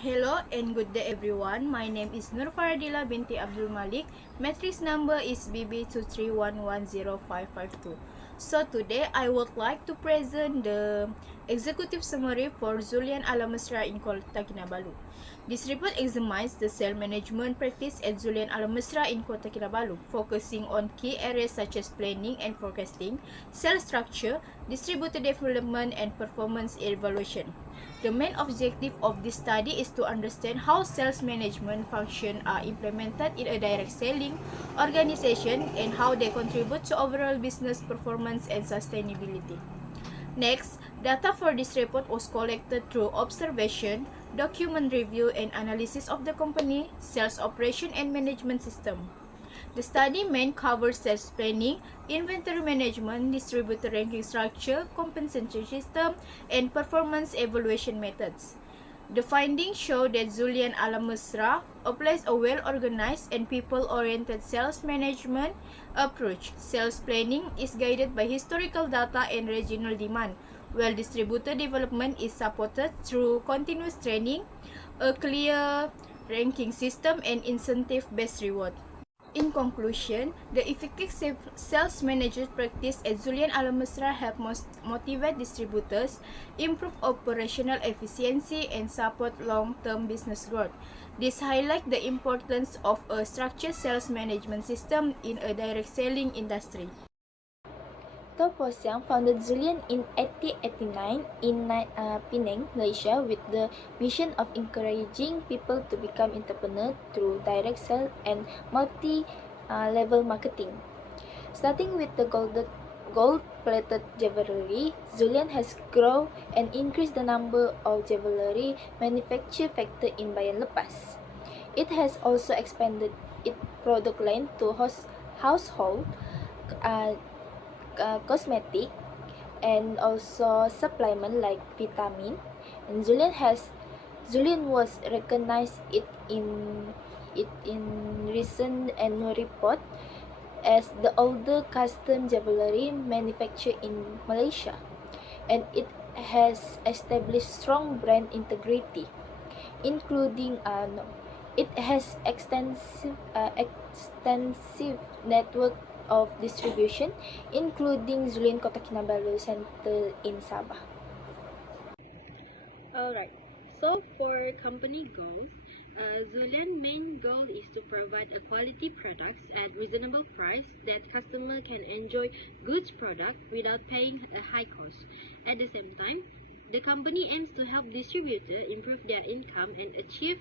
Hello and good day everyone. My name is Nur Faradila binti Abdul Malik. Matrix number is BB231105552. So today I would like to present the executive summary for Zhulian Alamasra in Kota Kinabalu. This report examines the sales management practice at Zhulian Alamasra in Kota Kinabalu, focusing on key areas such as planning and forecasting, sales structure, distributor development, and performance evaluation. The main objective of this study is to understand how sales management functions are implemented in a direct selling organization and how they contribute to overall business performance and sustainability. Next, data for this report was collected through observation, document review, and analysis of the company, sales operation, and management system. The study main covers sales planning, inventory management, distributor ranking structure, compensation system, and performance evaluation methods. The findings show that Zhulian Alamusra applies a well-organized and people-oriented sales management approach. Sales planning is guided by historical data and regional demand, while distributor development is supported through continuous training, a clear ranking system, and incentive-based reward. In conclusion, the effective sales management practice at Zhulian Alamusra help motivate distributors, improve operational efficiency, and support long-term business growth. This highlights the importance of a structured sales management system in a direct selling industry. Toposyang founded Zhulian in 1889 in Penang, Malaysia, with the vision of encouraging people to become entrepreneurs through direct sales and multi-level marketing. Starting with the gold-plated jewelry, Zhulian has grown and increased the number of jewelry manufacture factories in Bayan Lepas. It has also expanded its product line to household uh, cosmetic and also supplement like vitamin. And Zhulian was recognized in recent annual report as the older custom jewelry manufacturer in Malaysia, and it has established strong brand integrity, including it has extensive network of distribution, including Zhulian Kota Kinabalu Center in Sabah. Alright, so for company goals, Zhulian main goal is to provide a quality products at reasonable price that customer can enjoy good product without paying a high cost. At the same time, the company aims to help distributor improve their income and achieve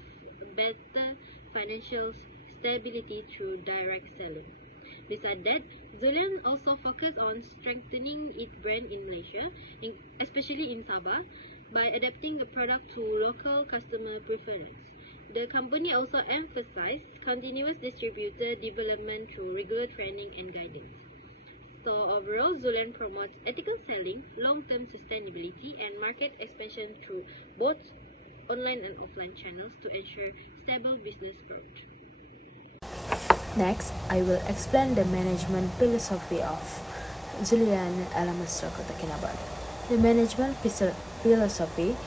better financial stability through direct selling. Besides that, Zhulian also focus on strengthening its brand in Malaysia, especially in Sabah, by adapting the product to local customer preference. The company also emphasized continuous distributor development through regular training and guidance. So overall, Zhulian promotes ethical selling, long-term sustainability, and market expansion through both online and offline channels to ensure stable business growth. Next, I will explain the management philosophy of Zhulian Alamasra Kota Kinabalu. The management philosophy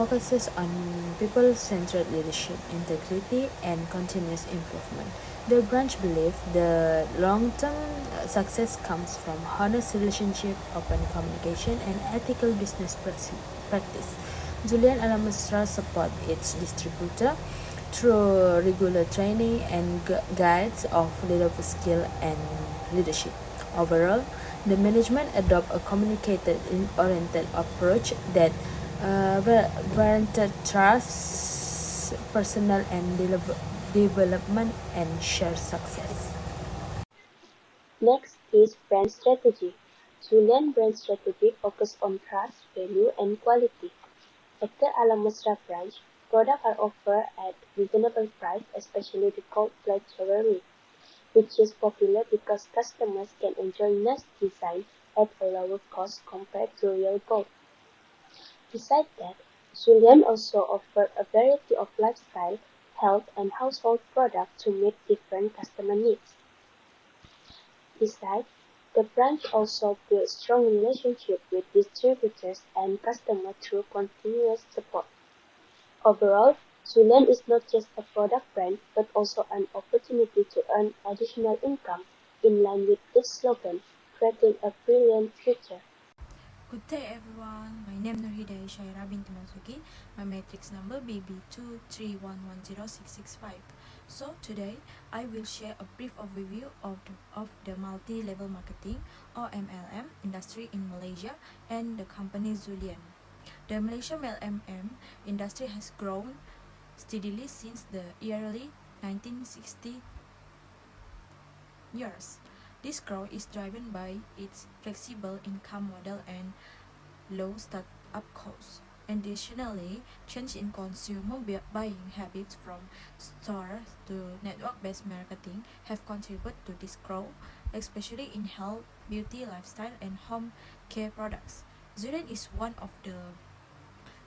focuses on people-centered leadership, integrity, and continuous improvement. The branch believes the long-term success comes from honest relationship, open communication, and ethical business practice. Zhulian Alamasra support its distributor through regular training and guides of leadership skill and leadership. Overall, the management adopt a communicated oriented approach that guaranteed trust, personal and development, and shared success. Next is brand strategy. Zhulian brand strategy focus on trust, value, and quality. At the Alamusra branch, products are offered at reasonable price, especially the gold-plated jewelry, which is popular because customers can enjoy nice design at a lower cost compared to real gold. Besides that, Zhulian also offers a variety of lifestyle, health, and household products to meet different customer needs. Besides, the branch also builds strong relationships with distributors and customers through continuous support. Overall, Zhulian is not just a product brand, but also an opportunity to earn additional income in line with this slogan, creating a brilliant future. Good day everyone, my name is Nurhidayah Shaira binti Masuki, my matrix number BB231106665. So today I will share a brief overview of the multi-level marketing or MLM industry in Malaysia and the company Zhulian. The Malaysian MLM industry has grown steadily since the early 1960 years. This growth is driven by its flexible income model and low startup costs. Additionally, change in consumer buying habits from store to network-based marketing have contributed to this growth, especially in health, beauty, lifestyle, and home care products. Zhulian is one of the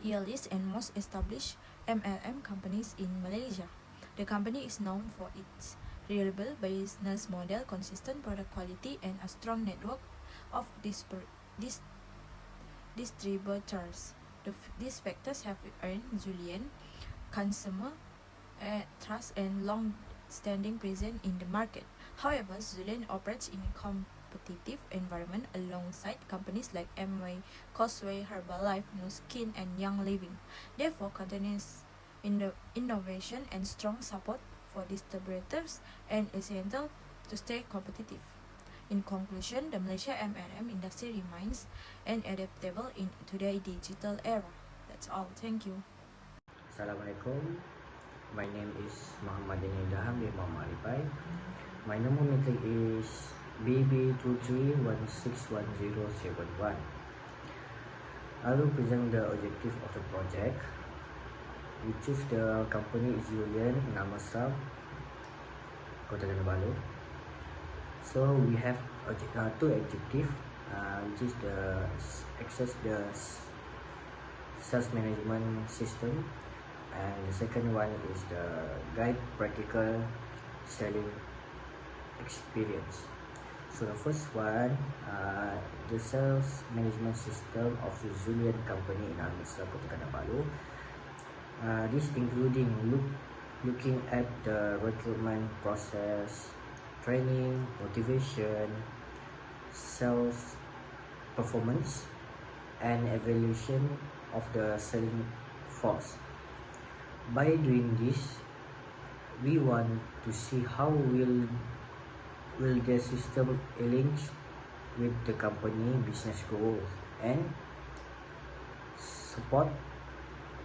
earliest and most established MLM companies in Malaysia. The company is known for its reliable business model, consistent product quality, and a strong network of distributors. These factors have earned Zhulian consumer trust and long-standing presence in the market. However, Zhulian operates in a competitive environment alongside companies like Amway, Causeway, Herbalife, Nu Skin, and Young Living. Therefore, continuous innovation and strong support for distributors and essential to stay competitive. In conclusion, the Malaysia MLM industry remains adaptable in today's digital era. That's all. Thank you. Assalamualaikum. My name is Muhammad Daniel Daham bin Muhammad Alifai. My number metric is BB23161071. I will present the objective of the project. We choose the company is Zhulian, Nama Sab, Kota Kinabalu. So we have two objectives, which is the access the sales management system, and the second one is the guide practical selling experience. So the first one, the sales management system of the Zhulian company in Al-Misra, Kota Kinabalu. This including looking at the recruitment process, training, motivation, sales performance, and evaluation of the selling force. By doing this, we want to see how will the system align with the company business goals and support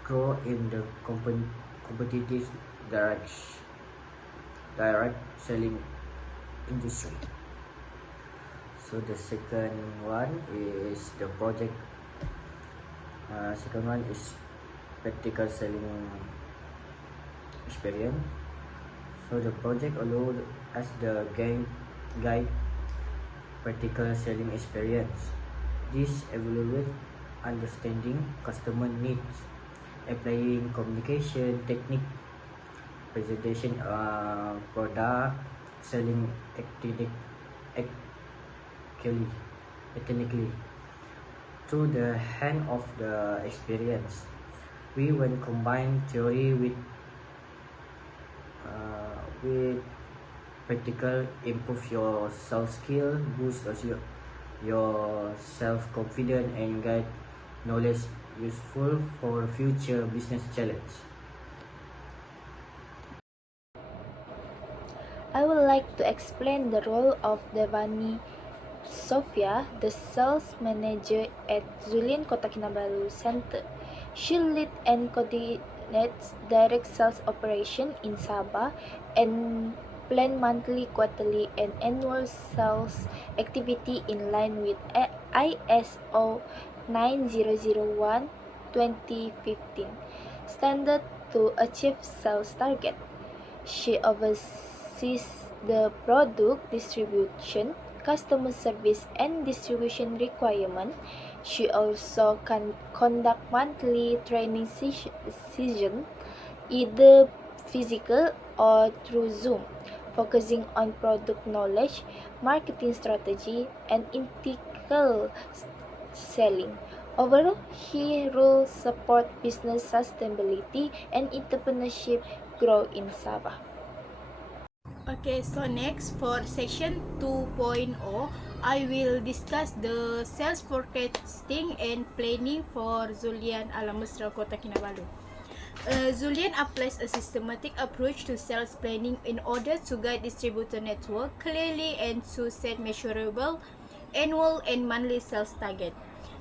grow in the competitive direct selling industry. So the second one is the project. Second one is practical selling experience. So the project allowed us the guide practical selling experience. This evaluate understanding customer needs, applying communication technique, presentation product, selling technically. Through the hand of the experience, we will combine theory with practical, improve your sales skill, boost your self-confidence, and guide knowledge useful for future business challenge. I would like to explain the role of Devani Sofia, the sales manager at Zhulian Kota Kinabalu Center. She leads and coordinates direct sales operation in Sabah and plan monthly, quarterly, and annual sales activity in line with ISO 9001:2015 standard to achieve sales target. She oversees the product distribution, customer service, and distribution requirement. She also conduct monthly training sessions, either physical or through Zoom, focusing on product knowledge, marketing strategy, and ethical selling. Overall, his rules support business sustainability and entrepreneurship growth in Sabah. Okay, so next for section 2.0, I will discuss the sales forecasting and planning for Zhulian Alamusra Kota Kinabalu. Zhulian applies a systematic approach to sales planning in order to guide distributor network clearly and to set measurable annual and monthly sales target.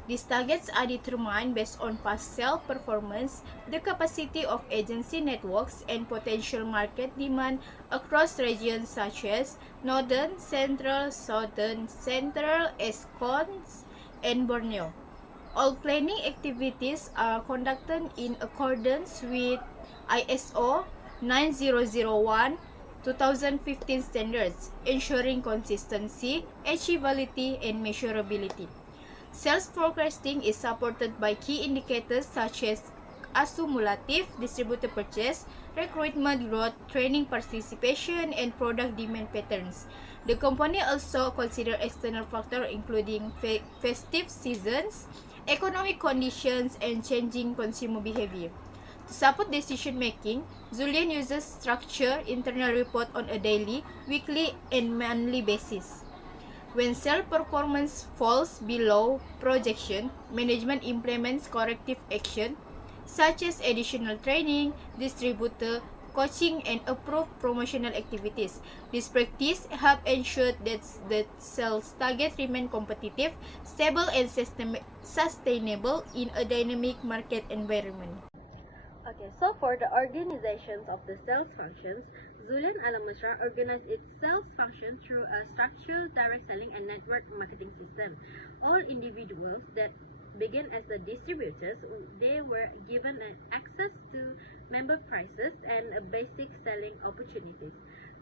These targets are determined based on past sales performance, the capacity of agency networks, and potential market demand across regions such as Northern, Central, Southern, Central, ESCONs, and Borneo. All planning activities are conducted in accordance with ISO 9001 2015 standards, ensuring consistency, achievability, and measurability. Sales forecasting is supported by key indicators such as accumulative distributor purchase, recruitment growth, training participation, and product demand patterns. The company also considers external factors including festive seasons, economic conditions, and changing consumer behavior. To support decision making, Zhulian uses structured internal report on a daily, weekly, and monthly basis. When sales performance falls below projection, management implements corrective action such as additional training, distributor coaching, and approved promotional activities. This practice helps ensure that the sales target remain competitive, stable, and sustainable in a dynamic market environment. Okay, so for the organizations of the sales functions, Zhulian Alamusra organized its sales function through a structured direct selling and network marketing system. All individuals that began as the distributors, they were given an access to member prices and basic selling opportunities.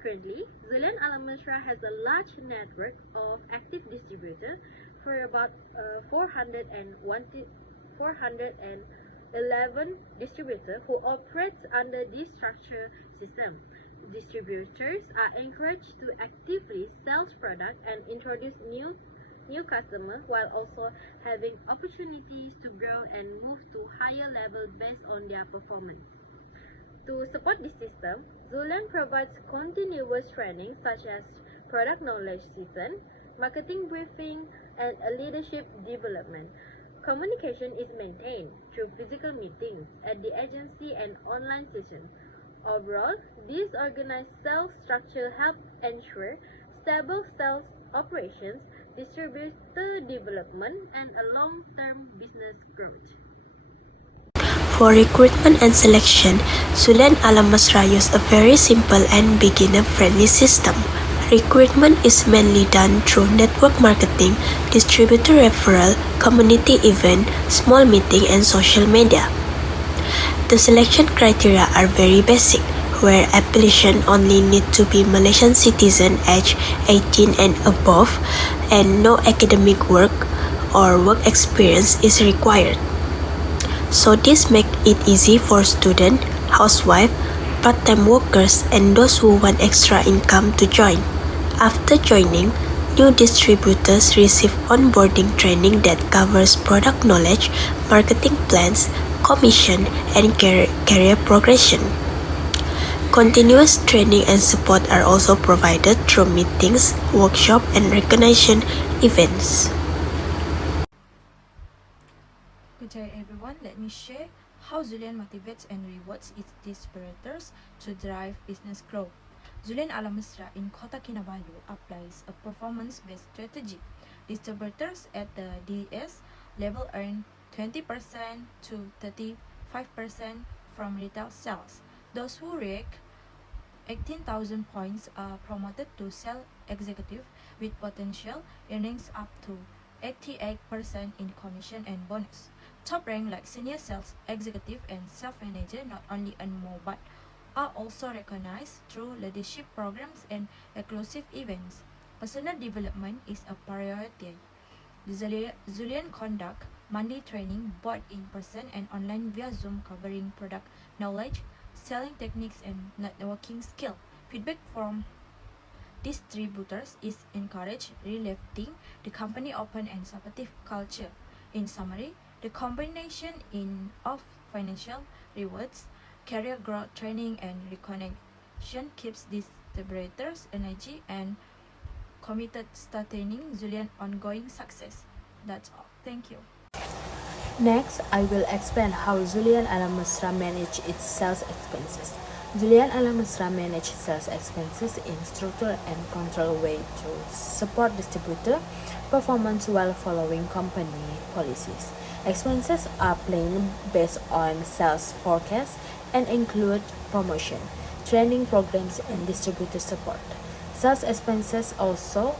Currently, Zhulian Alamusra has a large network of active distributors for about 411 distributors who operate under this structure system. Distributors are encouraged to actively sell products and introduce new customers while also having opportunities to grow and move to higher levels based on their performance. To support this system, Zhulian provides continuous training such as product knowledge session, marketing briefing, and leadership development. Communication is maintained through physical meetings at the agency and online sessions. Overall, this organized sales structure helps ensure stable sales operations, distributor development, and a long-term business growth. For recruitment and selection, Zhulian Alamusra used a very simple and beginner-friendly system. Recruitment is mainly done through network marketing, distributor referral, community event, small meeting, and social media. The selection criteria are very basic, where applicants only need to be Malaysian citizen aged 18 and above, and no academic work or work experience is required. So this makes it easy for students, housewives, part-time workers, and those who want extra income to join. After joining, new distributors receive onboarding training that covers product knowledge, marketing plans, commission, and career progression. Continuous training and support are also provided through meetings, workshops, and recognition events. Good day everyone, let me share how Zhulian motivates and rewards its distributors to drive business growth. Zhulian Alamusra in Kota Kinabalu applies a performance-based strategy. Distributors at the DS level earn 20% to 35% from retail sales. Those who rank 18,000 points are promoted to sales executive with potential earnings up to 88% in commission and bonus. Top rank like senior sales executive and sales manager not only earn more but are also recognized through leadership programs and exclusive events. Personal development is a priority. Zhulian conduct monthly training both in person and online via Zoom covering product knowledge, selling techniques, and networking skill. Feedback from distributors is encouraged, reflecting the company open and supportive culture. In summary, The combination of financial rewards, career growth training, and reconnection keeps distributors energy and committed sustaining Zhulian ongoing success. That's all. Thank you. Next, I will explain how Zhulian Al-Masra manage its sales expenses. Zhulian Al-Masra manage sales expenses in structured and controlled way to support distributor performance while following company policies. Expenses are planned based on sales forecasts and include promotion, training programs, and distributor support. Sales expenses also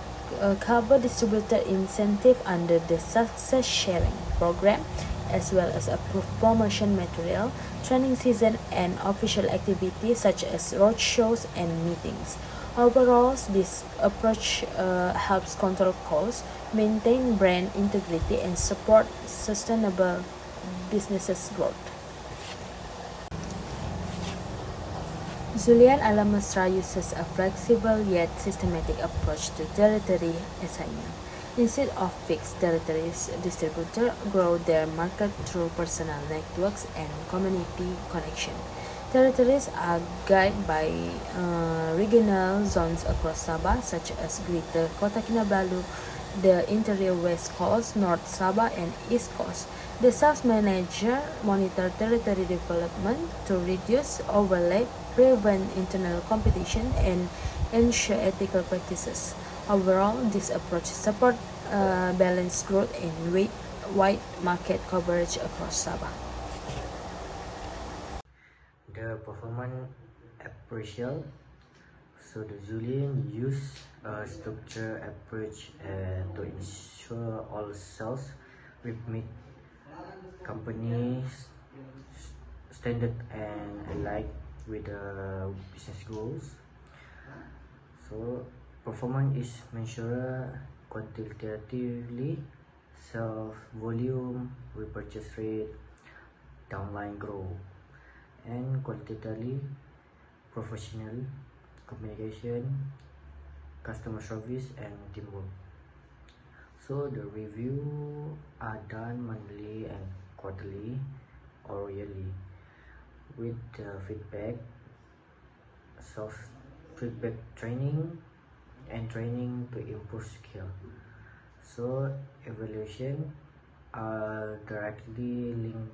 cover distributor incentive under the success sharing program, as well as approved promotion material, training season, and official activities such as roadshows and meetings. Overall, this approach helps control costs, maintain brand integrity, and support sustainable businesses growth. Zhulian Al-Masra uses a flexible yet systematic approach to territory assignment. Instead of fixed territories, distributors grow their market through personal networks and community connection. Territories are guided by regional zones across Sabah, such as Greater Kota Kinabalu, the interior West Coast, North Sabah, and East Coast. The sales manager monitor territory development to reduce overlap, prevent internal competition, and ensure ethical practices. Overall, this approach supports balanced growth and wide market coverage across Sabah. The performance appraisal. So the Zhulian use a structured approach to ensure all sales will meet company's standard and align with the business goals. So performance is measured quantitatively: sales volume, repurchase rate, downline growth, and qualitatively professional communication, customer service, and teamwork. So the review are done monthly and quarterly or yearly with feedback, self feedback training, and training to improve skill. So evaluation are directly linked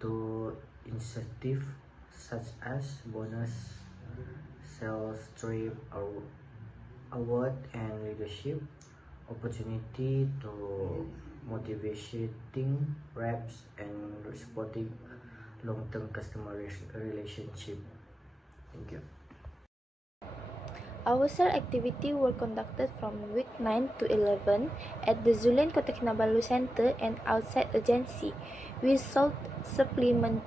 to incentive such as bonus, sales trip, award, and leadership opportunity to motivating reps and supporting long-term customer relationship. Thank you. Our sale activity were conducted from week 9 to 11 at the Zhulian Kota Kinabalu Center and outside agency. We sold supplement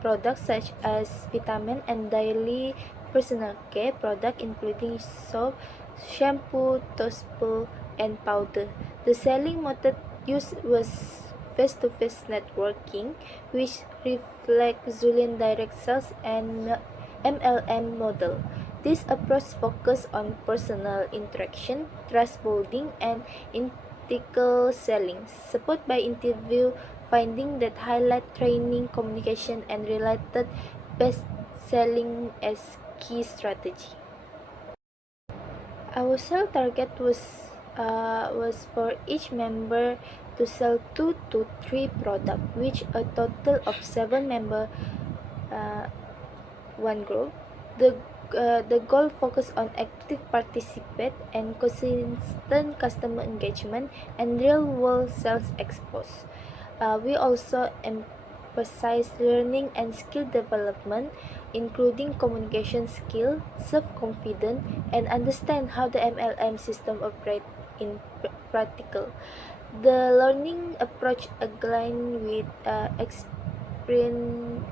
products such as vitamin and daily personal care product including soap, shampoo, toastable, and powder. The selling method used was face-to-face networking, which reflects Zhulian direct sales and MLM model. This approach focuses on personal interaction, trust building, and ethical selling, supported by interview findings that highlight training, communication, and related best selling as key strategy. Our sale target was for each member to sell 2 to 3 products, which a total of 7 members one group. The goal focused on active participate and consistent customer engagement and real-world sales expose. We also emphasize learning and skill development, including communication skill, self-confidence, and understand how the MLM system operates in practical. The learning approach aligns with experience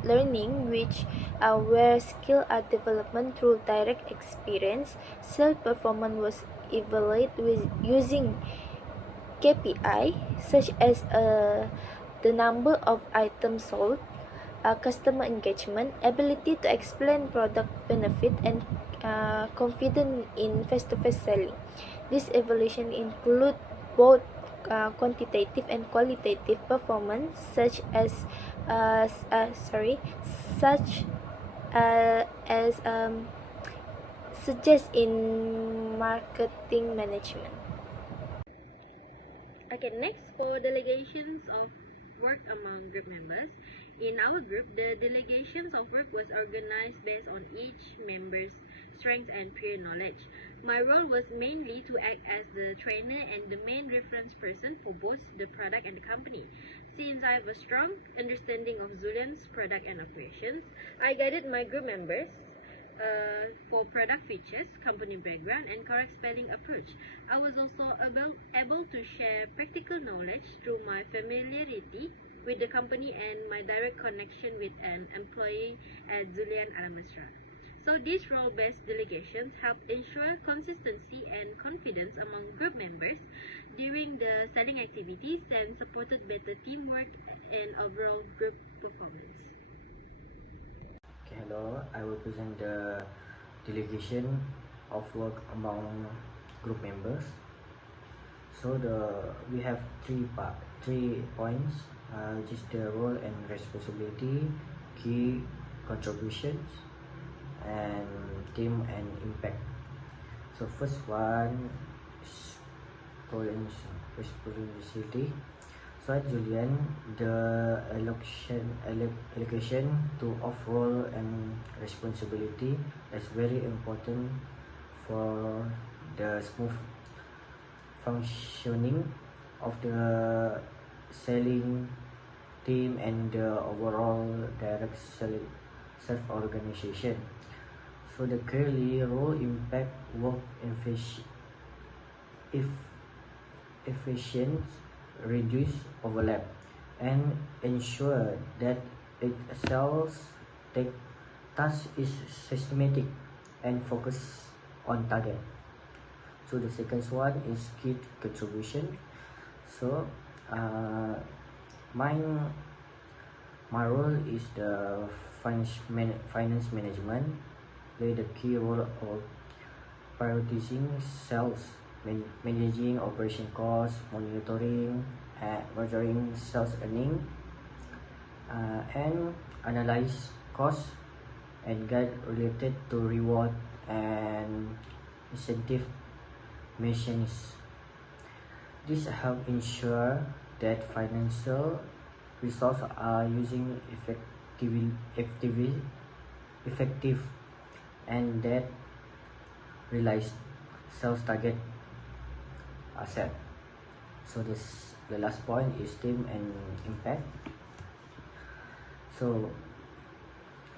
learning, which where skill are development through direct experience. Self performance was evaluated with using KPI such as the number of items sold, customer engagement, ability to explain product benefit, and confidence in face-to-face selling. This evaluation include both quantitative and qualitative performance, uh, s- uh, sorry, such as suggest in marketing management. Okay, next for delegations of work among group members. In our group, the delegations of work was organized based on each member's strengths and peer knowledge. My role was mainly to act as the trainer and the main reference person for both the product and the company. Since I have a strong understanding of Zhulian's product and operations, I guided my group members for product features, company background, and correct spelling approach. I was also able to share practical knowledge through my familiarity with the company and my direct connection with an employee at Zhulian Alamasra. So these role-based delegations help ensure consistency and confidence among group members during the selling activities and supported better teamwork and overall group performance. Okay, hello. I will present the delegation of work among group members. So we have three points, which is the role and responsibility, key contributions, and team and impact. So first one is role and responsibility. So at Zhulian, the allocation to of role and responsibility is very important for the smooth functioning of the selling team and the overall direct self organization. So the clearly role impact work efficient, reduce overlap, and ensure that itself take task is systematic and focus on target. So the second one is key contribution. So my role is the finance management, play the key role of prioritizing sales, managing operation costs, monitoring sales earning, and analyze costs and guide related to reward and incentive mechanisms. This help ensure that financial resources are using effective and that realized sales target are set. So the last point is team and impact. So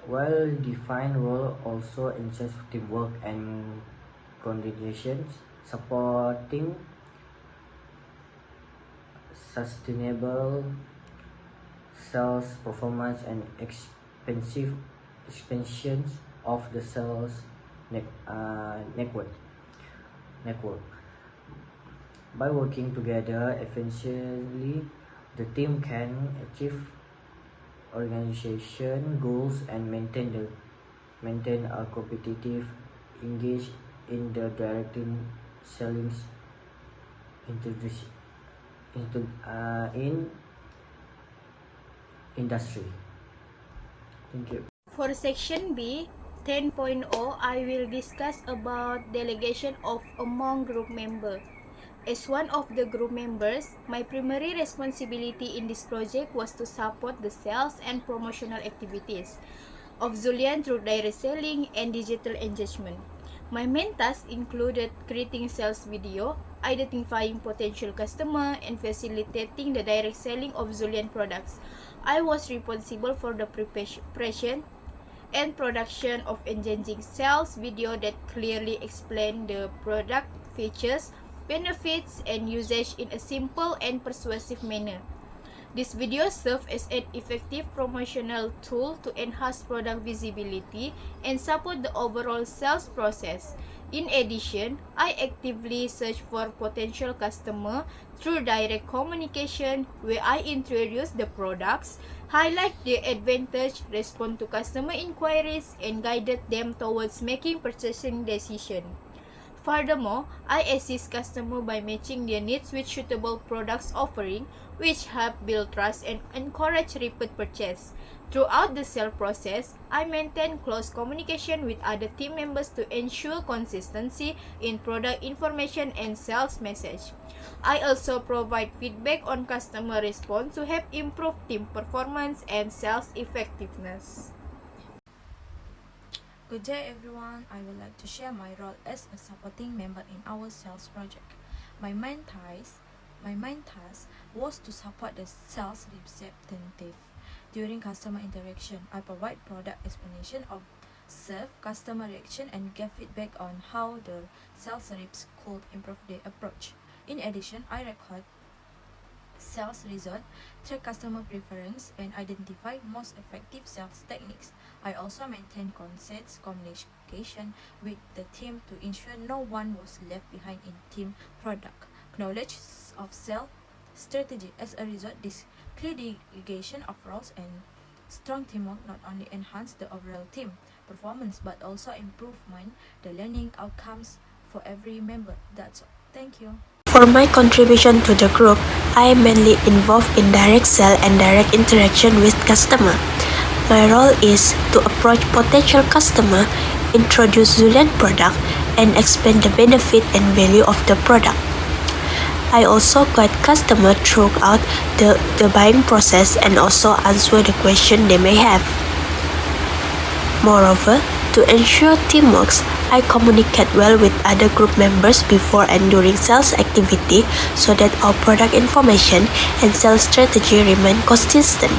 well-defined role also ensures teamwork and coordination, supporting sustainable sales performance and expansions of the sales network. By working together efficiently, the team can achieve organization goals and maintain a competitive engage in the directing selling in industry. Thank you. For section B 10.0, I will discuss about delegation of among group member. As one of the group members, my primary responsibility in this project was to support the sales and promotional activities of Zhulian through direct selling and digital engagement. My main tasks included creating sales video, identifying potential customer, and facilitating the direct selling of Zhulian products. I was responsible for the preparation and production of engaging sales video that clearly explain the product features, benefits, and usage in a simple and persuasive manner. This video serves as an effective promotional tool to enhance product visibility and support the overall sales process. In addition, I actively search for potential customers through direct communication where I introduce the products, highlight their advantage, respond to customer inquiries, and guided them towards making purchasing decision. Furthermore, I assist customers by matching their needs with suitable products offering, which help build trust and encourage repeat purchase. Throughout the sale process, I maintain close communication with other team members to ensure consistency in product information and sales message. I also provide feedback on customer response to help improve team performance and sales effectiveness. Good day everyone, I would like to share my role as a supporting member in our sales project. My main task was to support the sales representative. During customer interaction, I provide product explanation, observe customer reaction and give feedback on how the sales reps could improve their approach. In addition, I record sales result, track customer preference, and identify most effective sales techniques. I also maintain constant communication with the team to ensure no one was left behind in team product. Knowledge of sales strategy. As a result, this clear delegation of roles and strong teamwork not only enhance the overall team performance but also improvement the learning outcomes for every member. That's all. Thank you. For my contribution to the group, I am mainly involved in direct sale and direct interaction with customer. My role is to approach potential customer, introduce Zhulian product, and explain the benefit and value of the product. I also guide customer throughout the buying process and also answer the question they may have. Moreover, to ensure teamwork, I communicate well with other group members before and during sales activity so that our product information and sales strategy remain consistent.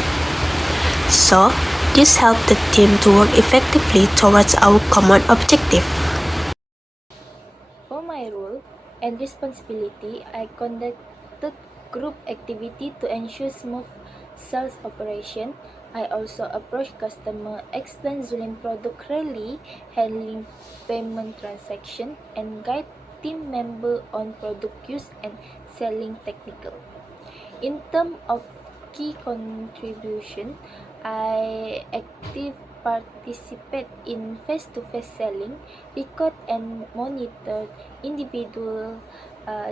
So, this helps the team to work effectively towards our common objective. For my role and responsibility, I conducted group activity to ensure smooth sales operation. I also approach customer, explain Zhulian product clearly, handling payment transaction, and guide team member on product use and selling technical. In terms of key contribution, I active participate in face-to-face selling, record and monitor individual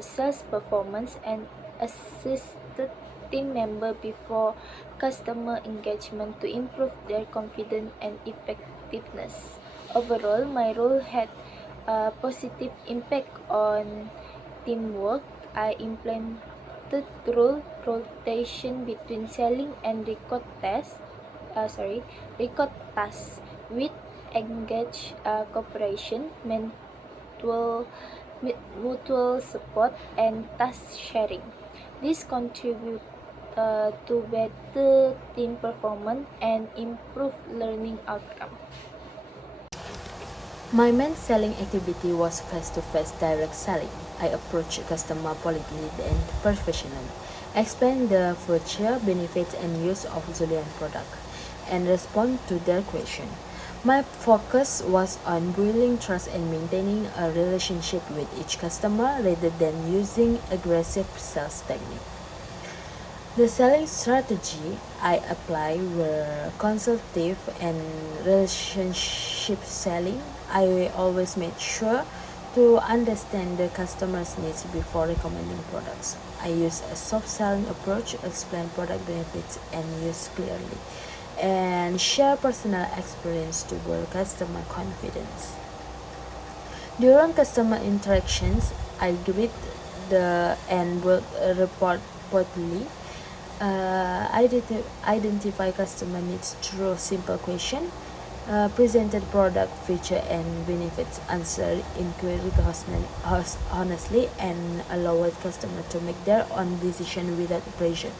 sales performance, and assisted team member before customer engagement to improve their confidence and effectiveness. Overall, my role had a positive impact on teamwork. I implemented role rotation between selling and record tasks with engaged cooperation, mutual support, and task sharing. This contribute to better team performance and improve learning outcome. My main selling activity was face-to-face direct selling. I approached customer politely and professionally, explained the feature, benefits, and use of Zhulian product, and respond to their question. My focus was on building trust and maintaining a relationship with each customer rather than using aggressive sales technique. The selling strategy I applied were consultative and relationship selling. I always made sure to understand the customer's needs before recommending products. I use a soft selling approach, explain product benefits and use clearly, and share personal experience to build customer confidence. During customer interactions, I greet and build a report portly, identify customer needs through simple question, presented product feature and benefits, answer inquiry honestly, and allowed customer to make their own decision without pressure.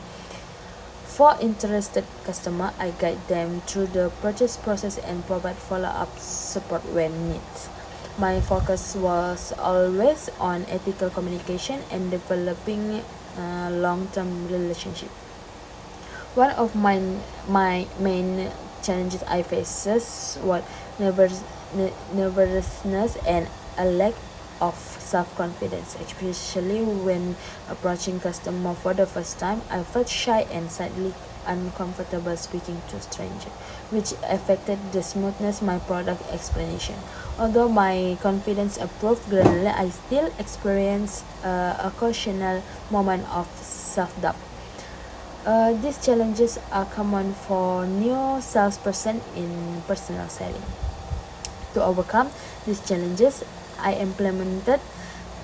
For interested customer, I guide them through the purchase process and provide follow-up support when needed. My focus was always on ethical communication and developing a long-term relationship. One of my main challenges I faces was nervousness and a lack of self-confidence, especially when approaching customer for the first time. I felt shy and slightly uncomfortable speaking to strangers, which affected the smoothness my product explanation. Although my confidence improved gradually, I still experience a occasional moment of self-doubt. These challenges are common for new salesperson in personal selling. To overcome these challenges, I implemented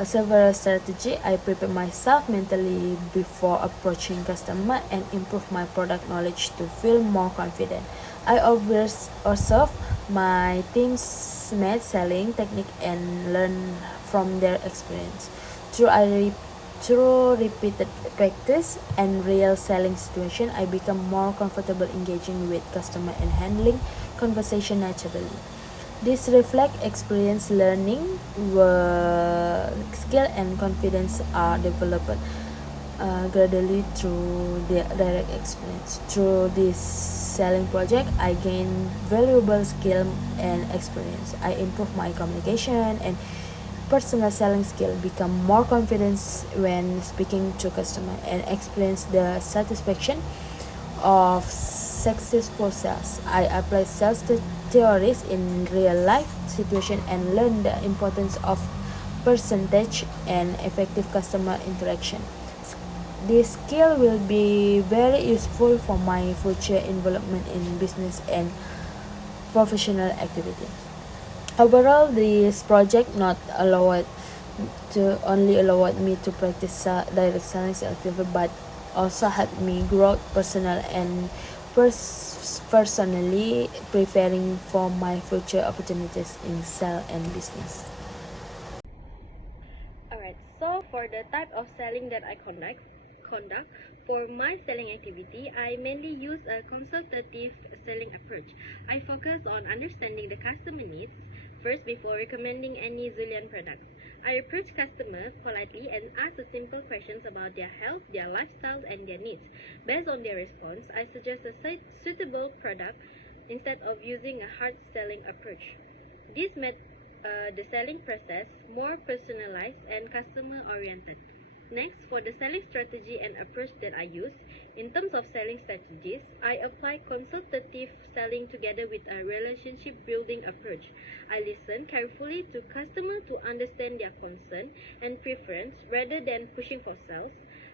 several strategies. I prepared myself mentally before approaching customer and improved my product knowledge to feel more confident. I observed my team's mate selling technique and learn from their experience. Through I re- Through repeated practice and real selling situation, I become more comfortable engaging with customer and handling conversation naturally. This reflect experience learning where skill and confidence are developed gradually through the direct experience. Through this selling project, I gain valuable skill and experience. I improve my communication and personal selling skill, become more confident when speaking to customer, and experience the satisfaction of successful sales. I apply sales theories in real life situation and learn the importance of percentage and effective customer interaction. This skill will be very useful for my future involvement in business and professional activity. Overall, this project not allowed to only allowed me to practice direct selling activity, but also helped me grow personal and personally preparing for my future opportunities in sales and business. Alright, so for the type of selling that I conduct for my selling activity, I mainly use a consultative selling approach. I focus on understanding the customer needs first before recommending any Zhulian products. I approach customers politely and ask the simple questions about their health, their lifestyle, and their needs. Based on their response, I suggest a suitable product instead of using a hard selling approach. This made the selling process more personalized and customer oriented. Next, for the selling strategy and approach that I use, in terms of selling strategies, I apply consultative selling together with a relationship building approach. I listen carefully to customer to understand their concern and preference rather than pushing for sales.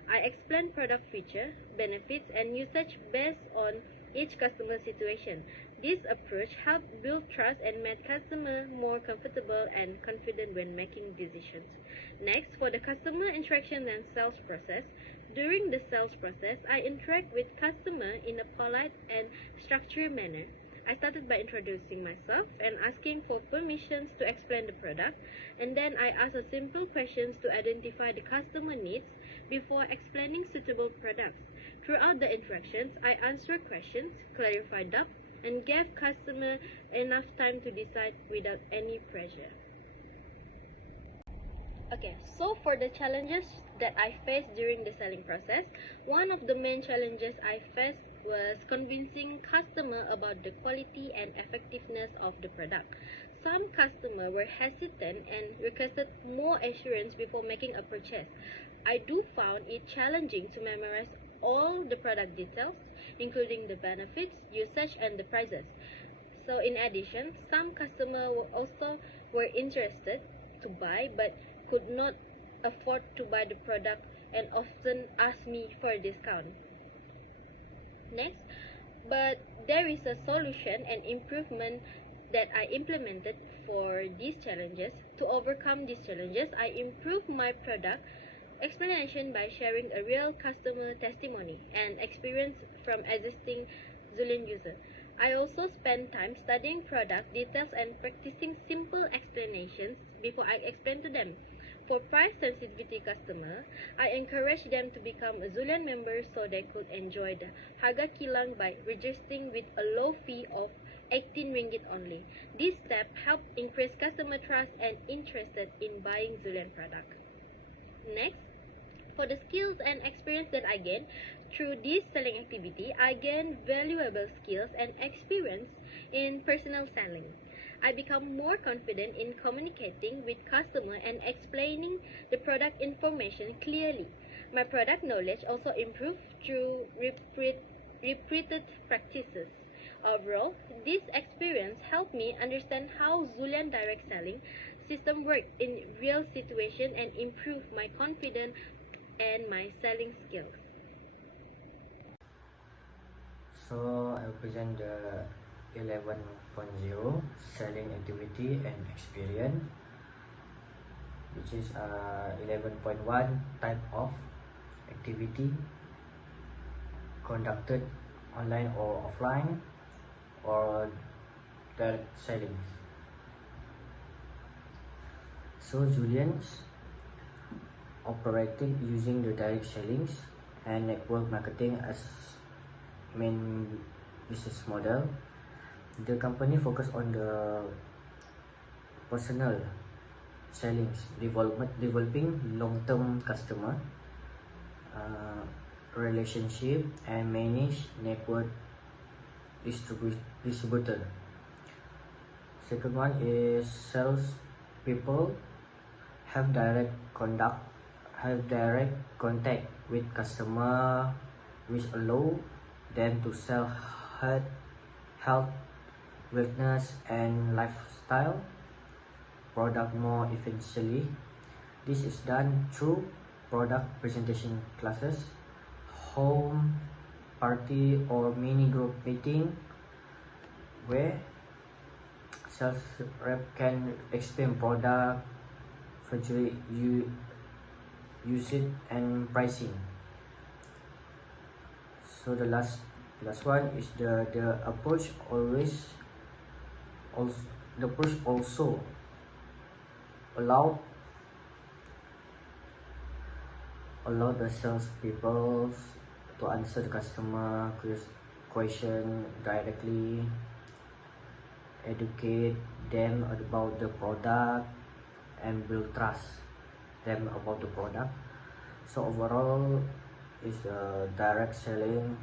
I explain product feature, benefits, and usage based on each customer situation. This approach helps build trust and make customers more comfortable and confident when making decisions. Next, for the customer interaction and sales process, during the sales process, I interact with customer in a polite and structured manner. I started by introducing myself and asking for permissions to explain the product, and then I asked a simple questions to identify the customer needs before explaining suitable products. Throughout the interactions, I answered questions, clarified doubts, and gave customer enough time to decide without any pressure. Okay, so for the challenges that I faced during the selling process, one of the main challenges I faced was convincing customer about the quality and effectiveness of the product. Some customers were hesitant and requested more assurance before making a purchase. I do found it challenging to memorize all the product details, including the benefits, usage, and the prices. So in addition, some customers also were interested to buy but could not afford to buy the product and often asked me for a discount. Next, but there is a solution and improvement that I implemented for these challenges. To overcome these challenges, I improved my product explanation by sharing a real customer testimony and experience from existing Zhulian users. I also spend time studying product details and practicing simple explanations before I explain to them. For price sensitivity customer, I encourage them to become a Zhulian member so they could enjoy the Harga Kilang by registering with a low fee of 18 ringgit only. This step helped increase customer trust and interested in buying Zhulian product. Next, for the skills and experience that I gained through this selling activity, I gained valuable skills and experience in personal selling. I become more confident in communicating with customer and explaining the product information clearly. My product knowledge also improved through repeated practices. Overall, this experience helped me understand how Zhulian direct selling system worked in real situation and improve my confidence and my selling skills. So I'll present the 11.0 selling activity and experience, which is 11.1 type of activity conducted online or offline or direct selling. So Zhulian's operated using the direct sellings and network marketing as main business model. The company focused on the personal sellings, developing long-term customer relationship and manage network distributor. Second one is sales people have direct contact with customer, which allow them to sell health, wellness and lifestyle product more efficiently. This is done through product presentation classes, home party or mini group meeting, where sales rep can explain product, virtually use it and pricing. So the last one is the approach also allow the salespeople to answer the customer question directly, educate them about the product and build trust them about the product. So overall is a direct selling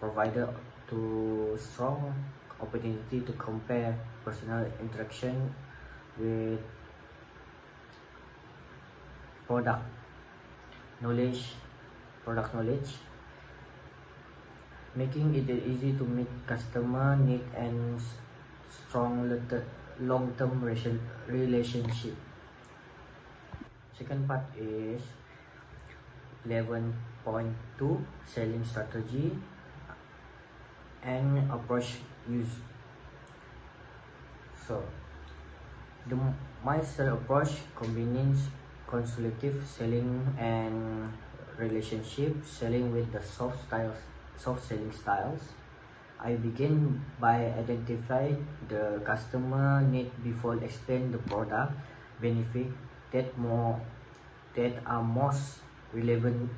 provider to strong opportunity to compare personal interaction with product knowledge, making it easy to meet customer need and strong long-term relationship. Second part is 11.2 selling strategy and approach use. So my sales approach combines consultative selling and relationship selling with the soft selling styles. I begin by identifying the customer need before explain the product benefit that are most relevant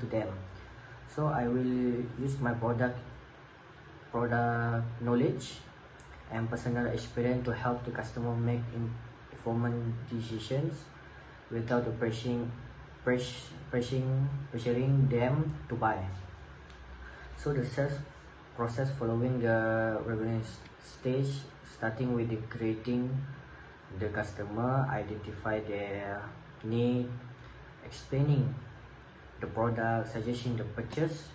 to them. So I will use my product knowledge and personal experience to help the customer make informed decisions without pressuring them to buy. So the sales process following the revenue stage, starting with creating the customer, identify their need, explaining the product, suggesting the purchase,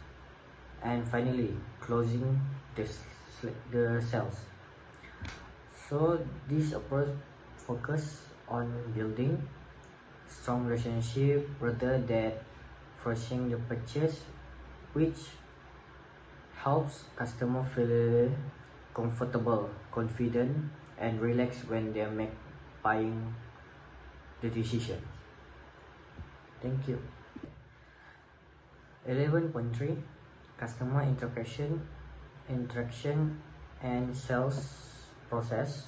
and finally closing the sales. So this approach focus on building strong relationship rather than forcing the purchase, which helps customer feel comfortable, confident, and relaxed when they make buying the decision. Thank you. 11.3 Customer interaction and sales process.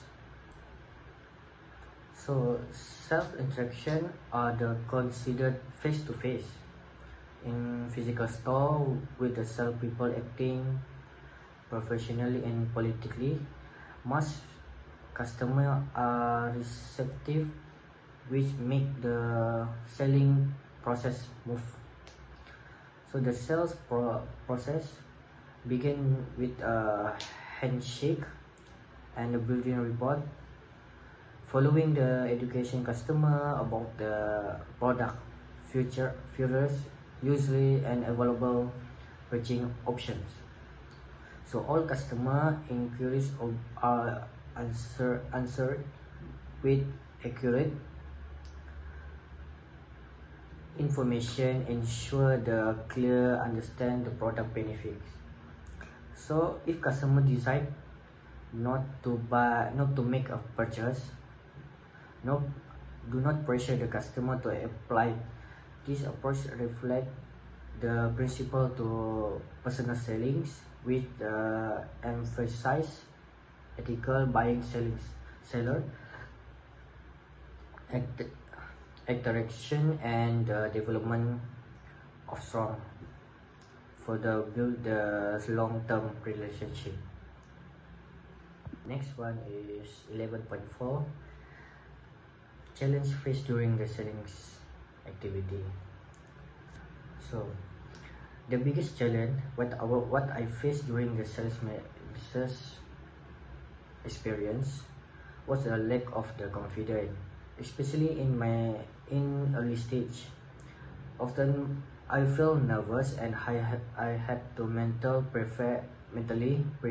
So self-interaction are considered face-to-face in physical store with the sales people acting professionally and politically. Most customers are receptive, which make the selling process move. So the sales process begin with a handshake and a building report, following the education customer about the product, features, usually and available purchasing options. So all customer inquiries are answered with accurate information, ensure the clear understand the product benefits. So if customer decide not to make a purchase, do not pressure the customer to apply. This approach reflect the principle to personal sellings with emphasize ethical buying seller interaction and development of strong for the build the long-term relationship. Next one is 11.4 challenge faced during the selling activity. So the biggest challenge what I faced during the sales experience was a lack of the confidence, especially in early stage. Often I feel nervous and I had to mentally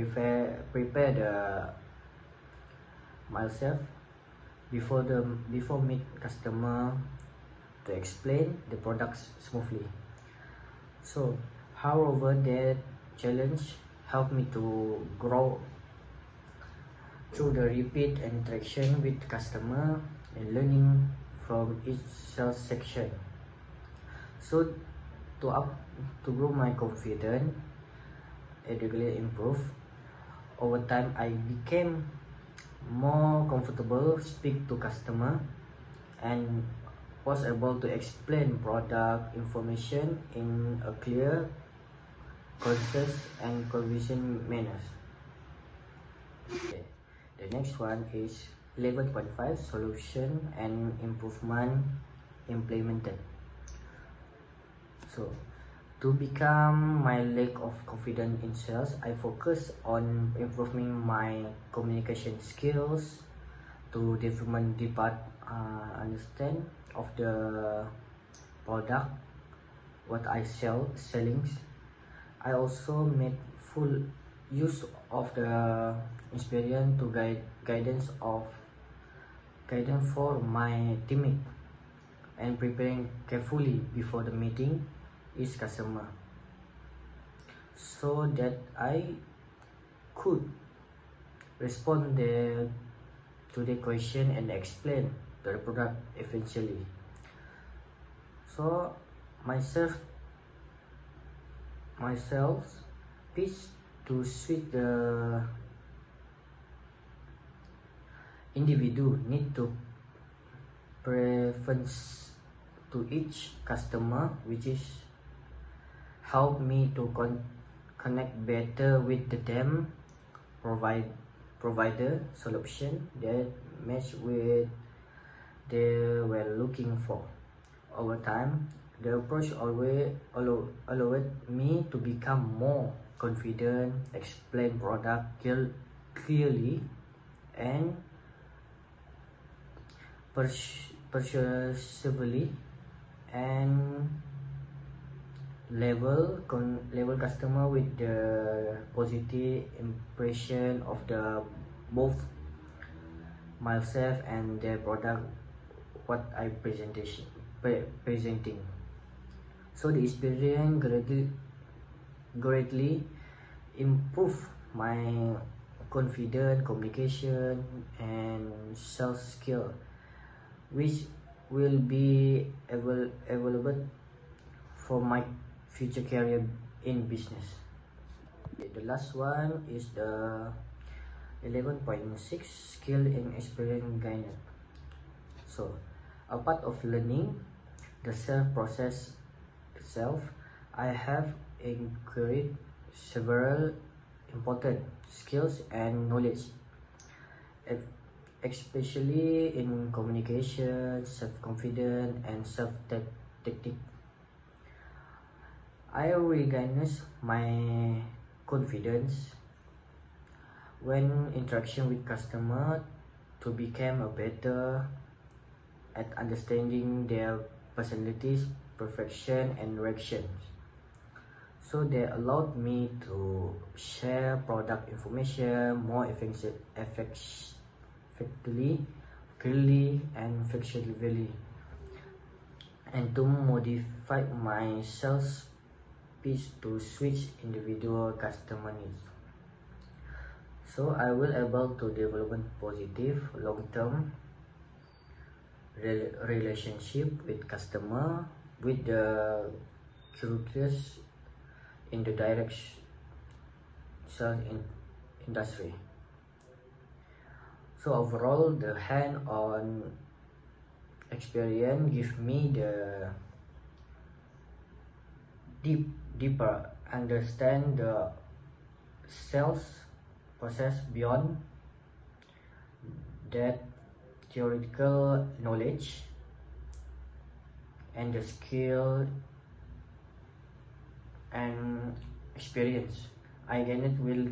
prepare myself before meet customer to explain the products smoothly. So however, that challenge helped me to grow through the repeat interaction with customer and learning from each sales section. So to grow my confidence and regularly improve over time, I became more comfortable speak to customer and was able to explain product information in a clear, concise and convincing manner. Okay. The next one is 11.5 solution and improvement implemented. So to become my lack of confidence in sales, I focus on improving my communication skills to different understand of the product what I selling. I also made full use of the experience to guidance for my teammate and preparing carefully before the meeting each customer so that I could respond to the question and explain the product eventually. So myself pitch to suit the individual need to preference to each customer, which is help me to connect better with them, provider solution that match with they were looking for. Over time, the approach always allowed me to become more confident, explain product clearly, and persuasively, and level customer with the positive impression of the both myself and the product what I presenting. So the experience greatly improve my confidence, communication and sales skill, which will be available for my future career in business. The last one is the 11.6 skill and experience gained. So a part of learning the sales process itself, I have acquired several important skills and knowledge, especially in communication, self-confidence and self-tactic. I regained my confidence when interaction with customer to become a better at understanding their personalities, perfection and reactions. So they allowed me to share product information more effectively, clearly, and flexibly, and to modify my sales pitch to switch individual customer needs. So I will able to develop positive long-term relationship with customer, with the curious in the direct sales industry. So overall, the hand-on experience give me the deeper understand the sales process beyond that theoretical knowledge, and the skill and experience I gained will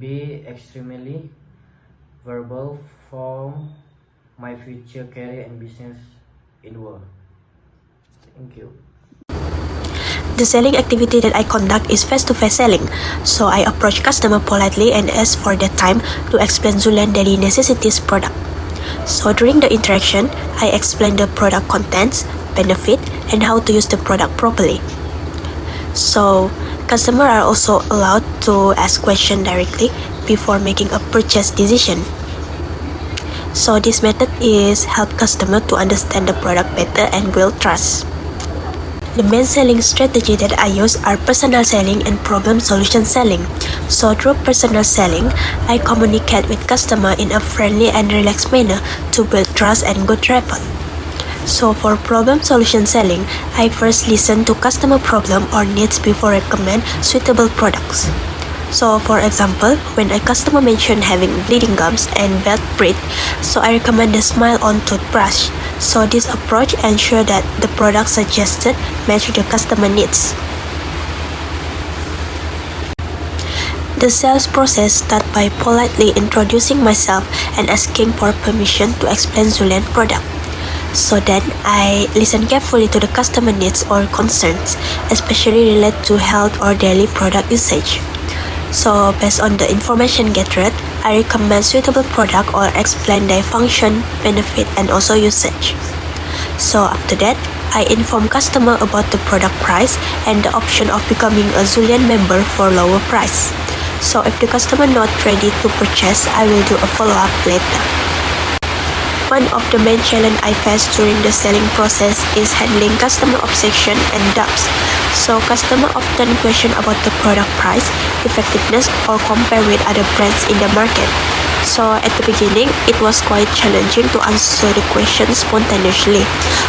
be extremely valuable for my future career and business in world. Thank you. The selling activity that I conduct is face-to-face selling, so I approach customer politely and ask for their time to explain Zhulian daily necessities product. So during the interaction, I explain the product contents, benefit, and how to use the product properly. So customers are also allowed to ask questions directly before making a purchase decision. So this method is help customer to understand the product better and build trust. The main selling strategy that I use are personal selling and problem solution selling. So through personal selling, I communicate with customer in a friendly and relaxed manner to build trust and good rapport. So for problem solution selling, I first listen to customer problem or needs before recommend suitable products. So for example, when a customer mentioned having bleeding gums and bad breath, so I recommend the Smile On toothbrush. So this approach ensures that the product suggested match the customer needs. The sales process starts by politely introducing myself and asking for permission to explain Zhulian product. So then I listen carefully to the customer needs or concerns, especially related to health or daily product usage. So based on the information gathered, I recommend suitable product or explain their function, benefit, and also usage. So after that, I inform customer about the product price and the option of becoming a Zhulian member for lower price. So if the customer not ready to purchase, I will do a follow-up later. One of the main challenges I face during the selling process is handling customer objection and doubts. So customer often question about the product price, effectiveness, or compare with other brands in the market. So at the beginning, it was quite challenging to answer the question spontaneously.